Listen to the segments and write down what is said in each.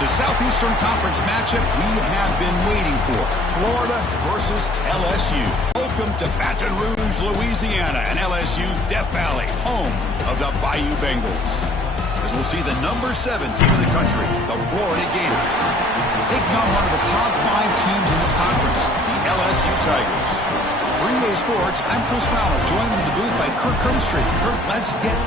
It's a Southeastern Conference matchup we have been waiting for. Florida versus LSU. Welcome to Baton Rouge, Louisiana, and LSU's Death Valley, home of the Bayou Bengals. As we'll see the number 7 team in the country, the Florida Gators, taking on one of the top 5 teams in this conference, the LSU Tigers. For EA Sports, I'm Chris Fowler, joined in the booth by Kirk Hermstreet. Kirk, let's get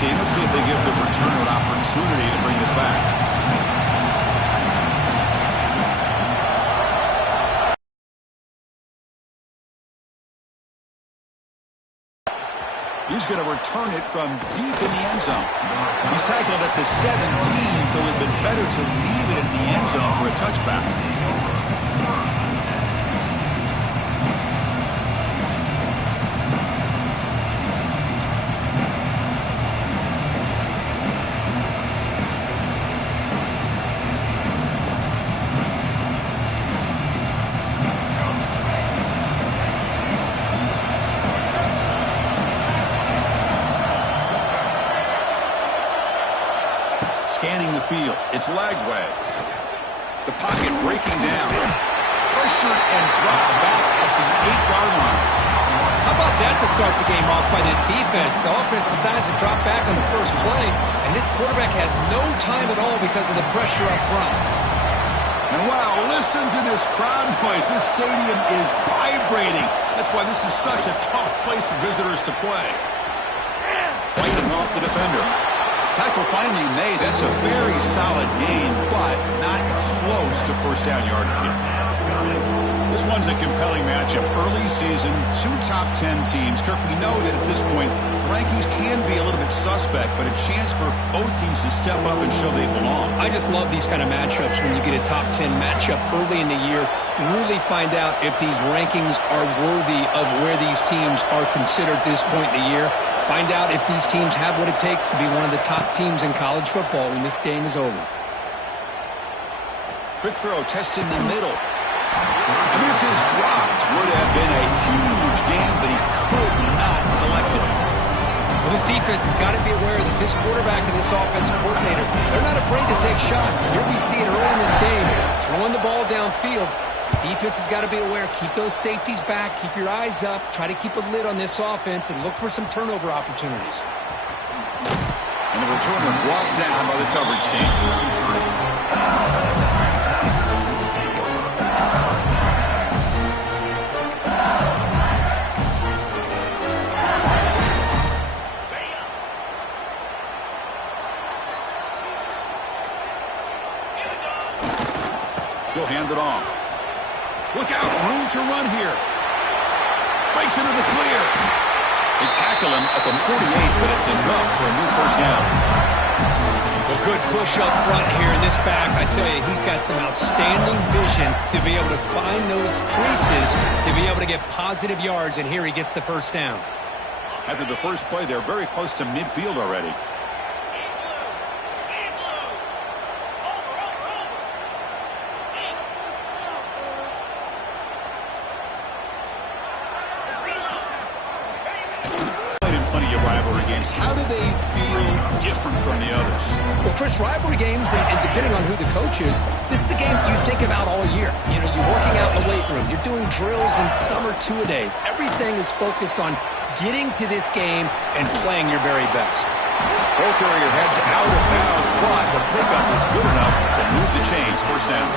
team. Let's see if they give the returner an opportunity to bring this back. He's going to return it from deep in the end zone. He's tackled at the 17, so it would have been better to leave it in the end zone for a touchback. Scanning the field. It's Lagway. The pocket breaking down. Pressured and dropped back at the 8-yard line. How about that to start the game off by this defense? The offense decides to drop back on the first play, and this quarterback has no time at all because of the pressure up front. And wow, listen to this crowd noise. This stadium is vibrating. That's why this is such a tough place for visitors to play. Fighting off the defender. Tackle finally made. That's a very solid gain, but not close to first down yardage yet. This one's a compelling matchup. Early season, 2 top 10 teams. Kirk, we know that at this point, the rankings can be a little bit suspect, but a chance for both teams to step up and show they belong. I just love these kind of matchups when you get a top 10 matchup early in the year. Really find out if these rankings are worthy of where these teams are considered at this point in the year. Find out if these teams have what it takes to be one of the top teams in college football when this game is over. Quick throw, testing the middle. And this is dropped. Would have been a huge game, but he could not collect it. Well, this defense has got to be aware that this quarterback and this offensive coordinator, they're not afraid to take shots. Here we see it early in this game, throwing the ball downfield. The defense has got to be aware. Keep those safeties back. Keep your eyes up. Try to keep a lid on this offense and look for some turnover opportunities. And the returner brought down by the coverage team. He'll hand it off. Look out, room to run here. Breaks into the clear. They tackle him at the 48, but it's enough for a new first down. Well, good push up front here in this back. I tell you, he's got some outstanding vision to be able to find those creases, to be able to get positive yards, and here he gets the first down. After the first play, they're very close to midfield already. How do they feel different from the others? Well, Chris, rivalry games, and depending on who the coach is, this is a game you think about all year. You know, you're working out in the weight room. You're doing drills, and some are 2-a-days. Everything is focused on getting to this game and playing your very best. Ball carrier heads out of bounds, but the pickup is good enough to move the chains. First down.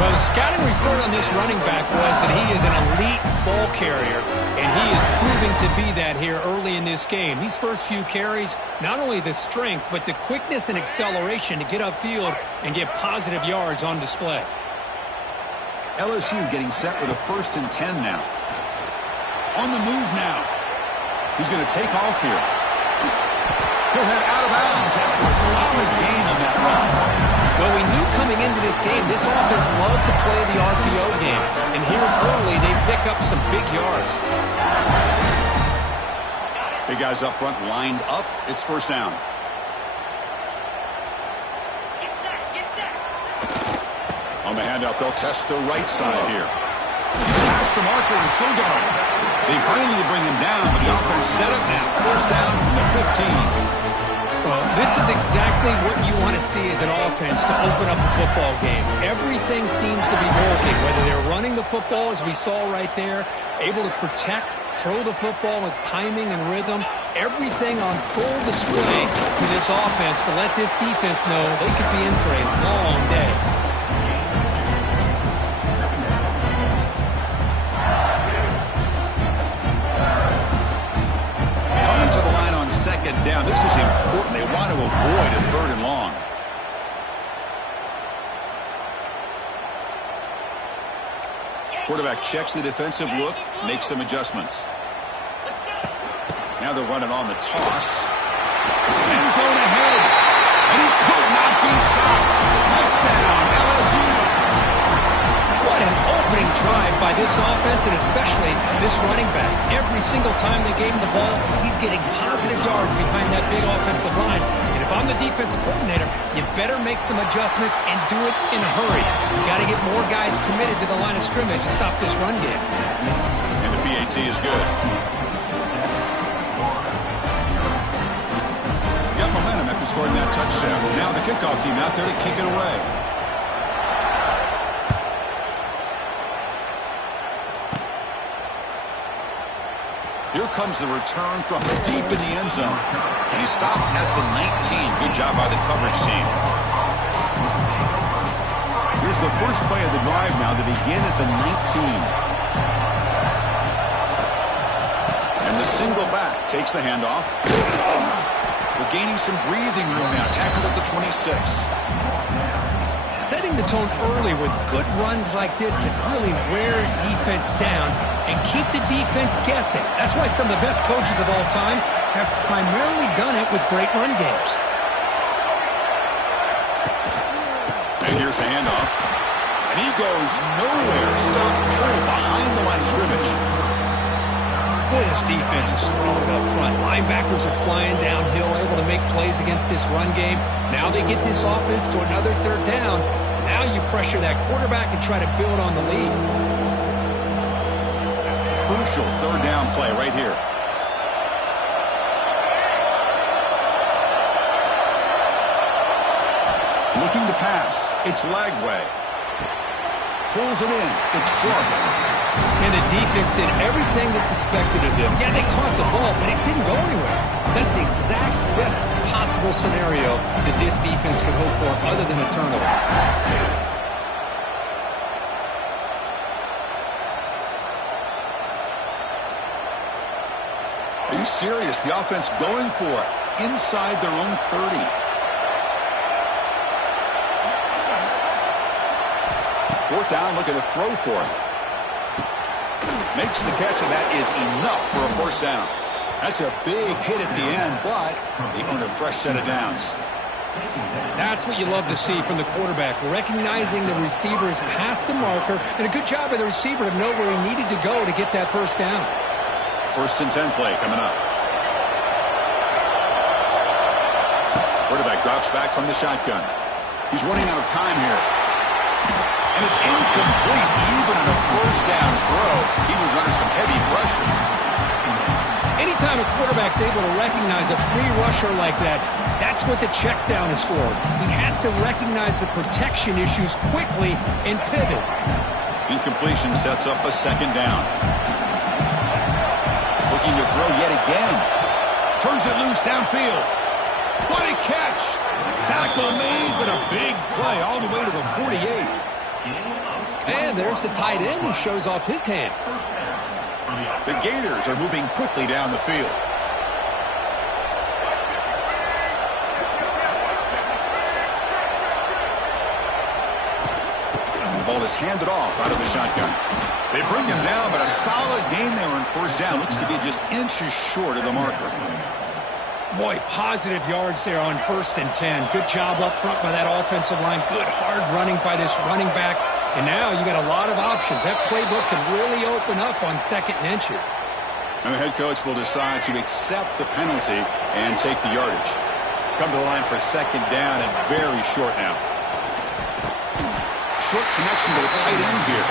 Well, the scouting report on this running back was that he is an elite ball carrier, and he is proving to be that here early in this game. These first few carries, not only the strength, but the quickness and acceleration to get upfield and get positive yards on display. LSU getting set with a 1st and 10 now. On the move now. He's going to take off here. He'll head out of bounds after a solid gain on that run. Well, we knew coming into this game, this offense loved to play the RPO game. And here early, they pick up some big yards. Big guys up front lined up. It's first down. On the handout, they'll test the right side here. Pass the marker and still going. They finally bring him down, but the offense set up now. First down from the 15. Well, this is exactly what you want to see as an offense to open up a football game. Everything seems to be working, whether they're running the football, as we saw right there, able to protect, throw the football with timing and rhythm. Everything on full display for this offense to let this defense know they could be in for a long day. Second down. This is important. They want to avoid a third and long. Quarterback checks the defensive look, makes some adjustments. Now they're running on the toss. End zone ahead. And he could not be stopped. Touchdown, LSU. What an opening drive by this offense, and especially this running back. Every single time they gave him the ball, he's getting positive yards behind that big offensive line. And if I'm the defensive coordinator, you better make some adjustments and do it in a hurry. You got to get more guys committed to the line of scrimmage to stop this run game. And the PAT is good. Got momentum after scoring that touchdown. Now the kickoff team out there to kick it away. Here comes the return from deep in the end zone. And he stopped at the 19. Good job by the coverage team. Here's the first play of the drive now. They begin at the 19. And the single back takes the handoff. We're gaining some breathing room now. Tackled at the 26. Setting the tone early with good runs like this can really wear defense down and keep the defense guessing. That's why some of the best coaches of all time have primarily done it with great run games. And here's the handoff. And he goes nowhere. Stopped cold behind the line of scrimmage. Boy, this defense is strong up front. Linebackers are flying downhill, able to make plays against this run game. Now they get this offense to another third down. Now you pressure that quarterback and try to build on the lead. Crucial third down play right here. Looking to pass. It's Lagway. Pulls it in. It's Clark. And the defense did everything that's expected of them. Yeah, they caught the ball, but it didn't go anywhere. That's the exact best possible scenario that this defense could hope for other than a turnover. Are you serious? The offense going for it inside their own 30. Fourth down, look at the throw for it. Makes the catch, and that is enough for a first down. That's a big hit at the end, but they earn a fresh set of downs. That's what you love to see from the quarterback, recognizing the receiver's past the marker, and a good job by the receiver to know where he needed to go to get that first down. First and 10 play coming up. Quarterback drops back from the shotgun. He's running out of time here. And it's incomplete, even on a first down throw. He was under some heavy pressure. Anytime a quarterback's able to recognize a free rusher like that, that's what the check down is for. He has to recognize the protection issues quickly and pivot. Incompletion sets up a second down. Looking to throw yet again. Turns it loose downfield. What a catch! Tackle made, but a big play all the way to the 48. And there's the tight end who shows off his hands. The Gators are moving quickly down the field. The ball is handed off out of the shotgun. They bring him down, but a solid gain there on first down. Looks to be just inches short of the marker. Boy, positive yards there on 1st and 10. Good job up front by that offensive line. Good hard running by this running back. And now you got a lot of options. That playbook can really open up on 2nd and inches. And the head coach will decide to accept the penalty and take the yardage. Come to the line for second down and very short now. Short connection to the tight end here.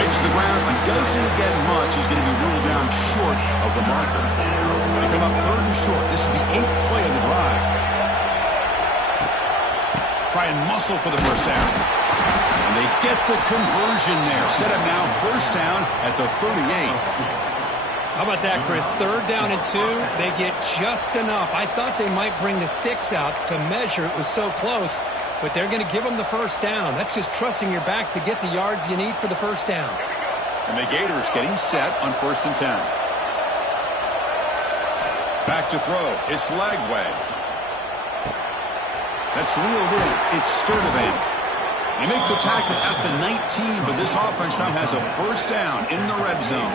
Makes the ground, but doesn't get much. He's going to be ruled down short of the marker. They come up third and short. This is the 8th play of the drive. Try and muscle for the first down. And they get the conversion there. Set up now first down at the 38. How about that, Chris? Third down and 2. They get just enough. I thought they might bring the sticks out to measure. It was so close. But they're going to give them the first down. That's just trusting your back to get the yards you need for the first down. And the Gators getting set on first and 10. Back to throw. It's Lagway. That's reeled in. It's Sturdivant. They make the tackle at the 19, but this offense now has a first down in the red zone.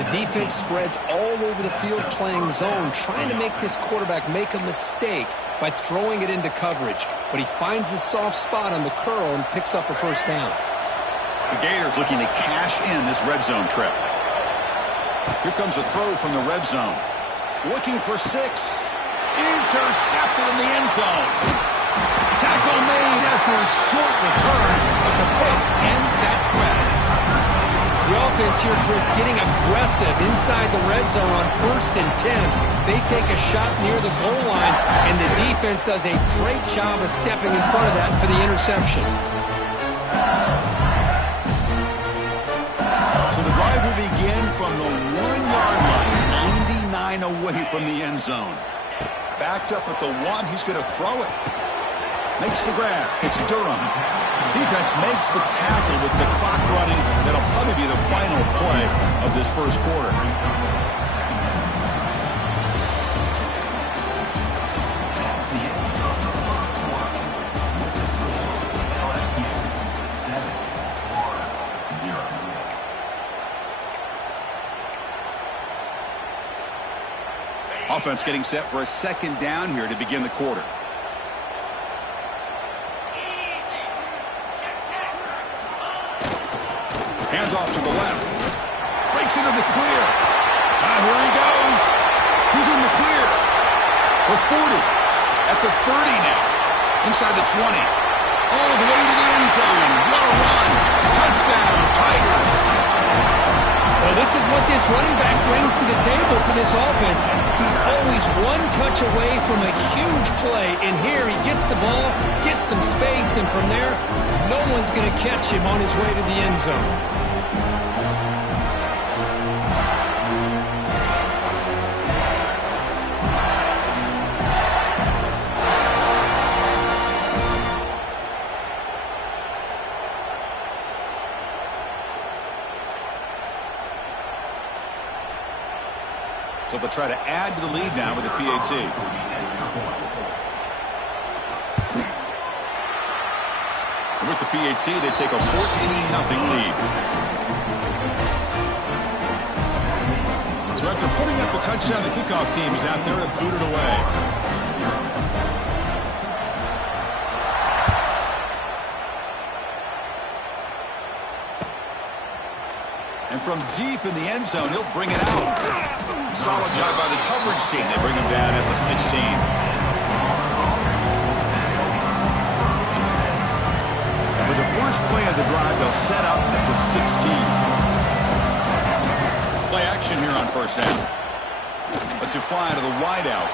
The defense spreads all over the field playing zone, trying to make this quarterback make a mistake by throwing it into coverage. But he finds the soft spot on the curl and picks up a first down. The Gators looking to cash in this red zone trip. Here comes a throw from the red zone. Looking for 6. Intercepted in the end zone. Tackle made after a short return, but the pick ends that threat. The offense here, Chris, getting aggressive inside the red zone on first and 10. They take a shot near the goal line, and the defense does a great job of stepping in front of that for the interception. So the drive will begin from the 1-yard line, 99 away from the end zone. Backed up at the 1, he's going to throw it. Makes the grab. It's Durham. Defense makes the tackle with the clock running. That'll probably be the final play of this first quarter. Offense getting set for a second down here to begin the quarter. Hands off to the left. Breaks into the clear. Here he goes. Who's in the clear? The 40. At the 30 now. Inside the 20. All the way to the end zone. What a run. Touchdown, Tigers. Well, this is what this running back brings to the table for this offense. He's always one touch away from a huge play. And here he gets the ball, gets some space, and from there, no one's going to catch him on his way to the end zone. So they'll try to add to the lead now with the PAT. And with the PAT, they take a 14-0 lead. So after putting up a touchdown, the kickoff team is out there to boot it away. And from deep in the end zone, he'll bring it out. Solid job by the coverage team. They bring him down at the 16. For the first play of the drive, they'll set up at the 16. Play action here on first down. Let's it fly to the wideout.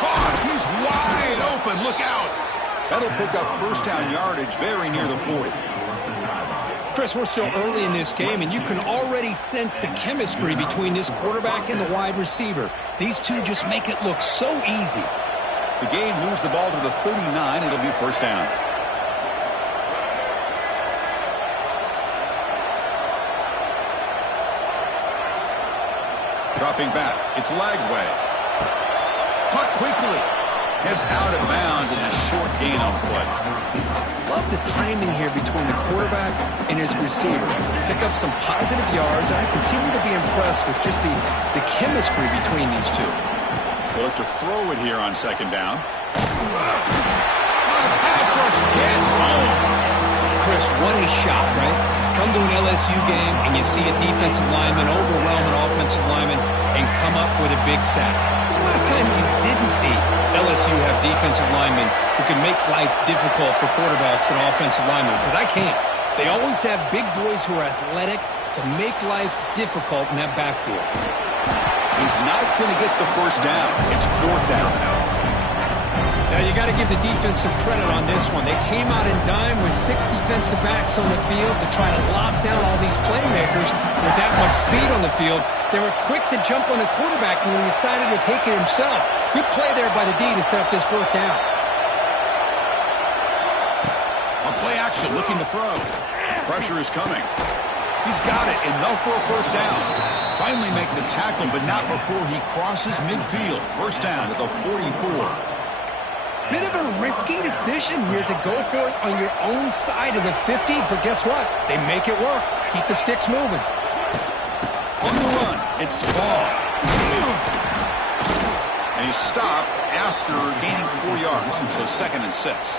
Caught! He's wide open. Look out! That'll pick up first down yardage very near the 40. Chris, we're still early in this game, and you can already sense the chemistry between this quarterback and the wide receiver. These two just make it look so easy. The game moves the ball to the 39. It'll be first down. Dropping back. It's Lagway. Caught quickly. Heads out of bounds and a short gain on the play. Love the timing here between the quarterback and his receiver. Pick up some positive yards. I continue to be impressed with just the chemistry between these two. They look to throw it here on second down. Pass rush gets home. Chris, what a shot, right? come to an LSU game and you see a defensive lineman overwhelm an offensive lineman and come up with a big sack. When was the last time you didn't see LSU have defensive linemen who can make life difficult for quarterbacks and offensive linemen? Because I can't. They always have big boys who are athletic to make life difficult in that backfield. He's not going to get the first down. It's fourth down now. Now, you got to give the defense some credit on this one. They came out in dime with 6 defensive backs on the field to try to lock down all these playmakers with that much speed on the field. They were quick to jump on the quarterback when he decided to take it himself. Good play there by the D to set up this fourth down. On play action, looking to throw. Pressure is coming. He's got it, enough for a first down. Finally make the tackle, but not before he crosses midfield. First down at the 44. Bit of a risky decision here to go for it on your own side of the 50, but guess what? They make it work. Keep the sticks moving. On the run, it's Ball. And he's stopped after gaining 4 yards, so 2nd and 6.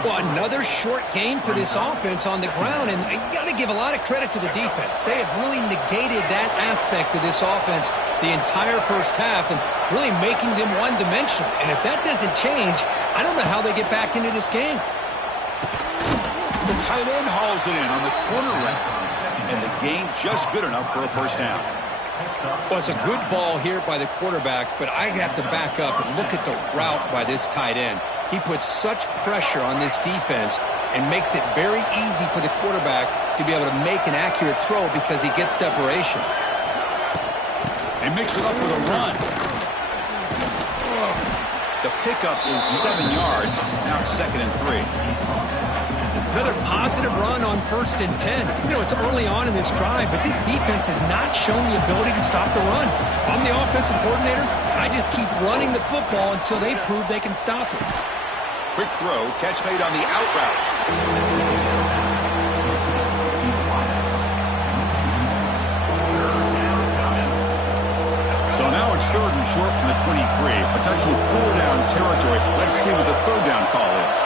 Well, another short game for this offense on the ground, and you got to give a lot of credit to the defense. They have really negated that aspect of this offense the entire first half and really making them one-dimensional. And if that doesn't change, I don't know how they get back into this game. The tight end hauls it in on the corner route, and the gain just good enough for a first down. Well, it's a good ball here by the quarterback, but I have to back up and look at the route by this tight end. He puts such pressure on this defense and makes it very easy for the quarterback to be able to make an accurate throw because he gets separation. They mix it up with a run. The pickup is 7 yards. Now it's 2nd and 3. Another positive run on 1st and 10. You know, it's early on in this drive, but this defense has not shown the ability to stop the run. If I'm the offensive coordinator, I just keep running the football until they prove they can stop it. Quick throw, catch made on the out route. So now it's 3rd and short from the 23. Potential 4-down territory. Let's see what the 3rd down call is.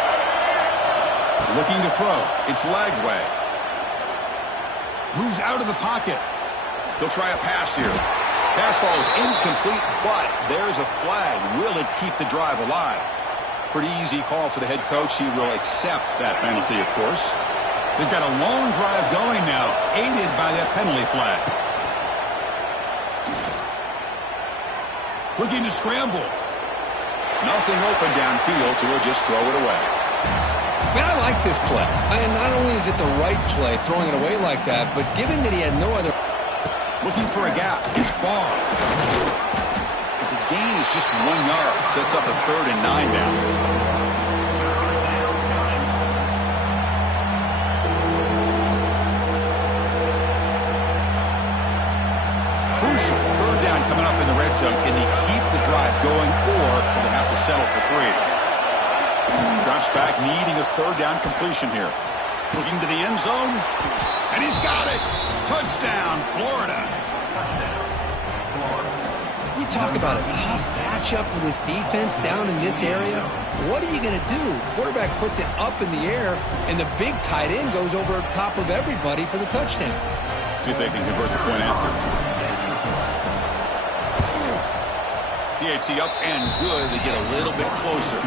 Looking to throw. It's Lagway. Moves out of the pocket. They'll try a pass here. Pass falls incomplete, but there's a flag. Will it keep the drive alive? Pretty easy call for the head coach. He will accept that penalty, of course. They've got a long drive going now, aided by that penalty flag. Looking to scramble. Nothing open downfield, so we'll just throw it away. Man, I like this play. And not only is it the right play, throwing it away like that, but given that he had no other... Looking for a gap. It's Barr. The gain is just 1 yard. Sets up a 3rd and 9 now. Crucial. 3rd down coming up in the red zone. Can he keep the drive going, or will they have to settle for 3? Drops back, needing a 3rd down completion here. Looking to the end zone, and he's got it. Touchdown, Florida. You talk about a tough matchup for this defense down in this area. What are you going to do? Quarterback puts it up in the air, and the big tight end goes over top of everybody for the touchdown. See if they can convert the point after. PAT up and good. They get a little bit closer.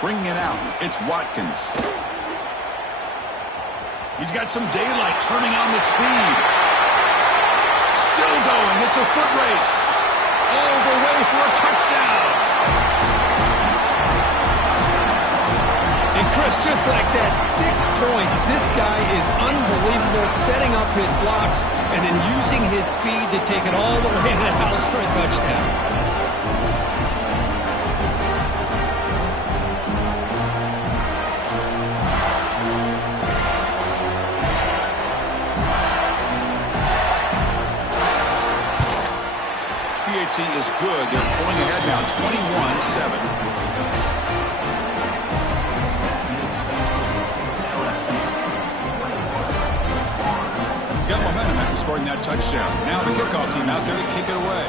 Bringing it out, it's Watkins. He's got some daylight, turning on the speed. Still going, it's a foot race. All the way for a touchdown. And Chris, just like that, 6 points. This guy is unbelievable, setting up his blocks and then using his speed to take it all the way to the house for a touchdown. Is good. They're pulling ahead now, 21-7. Got momentum after scoring that touchdown. Now the kickoff team out there to kick it away.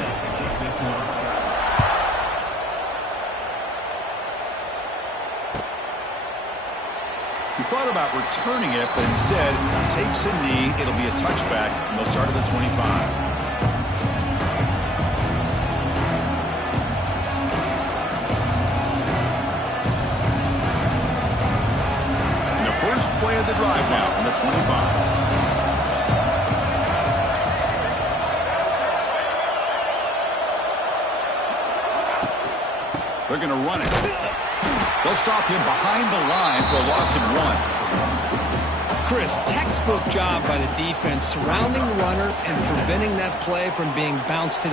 He thought about returning it, but instead takes a knee. It'll be a touchback, and they'll start at the 25. And the first play of the drive now from the 25. They're going to run it. They'll stop him behind the line for a loss of 1. Chris, textbook job by the defense surrounding the runner and preventing that play from being bounced to the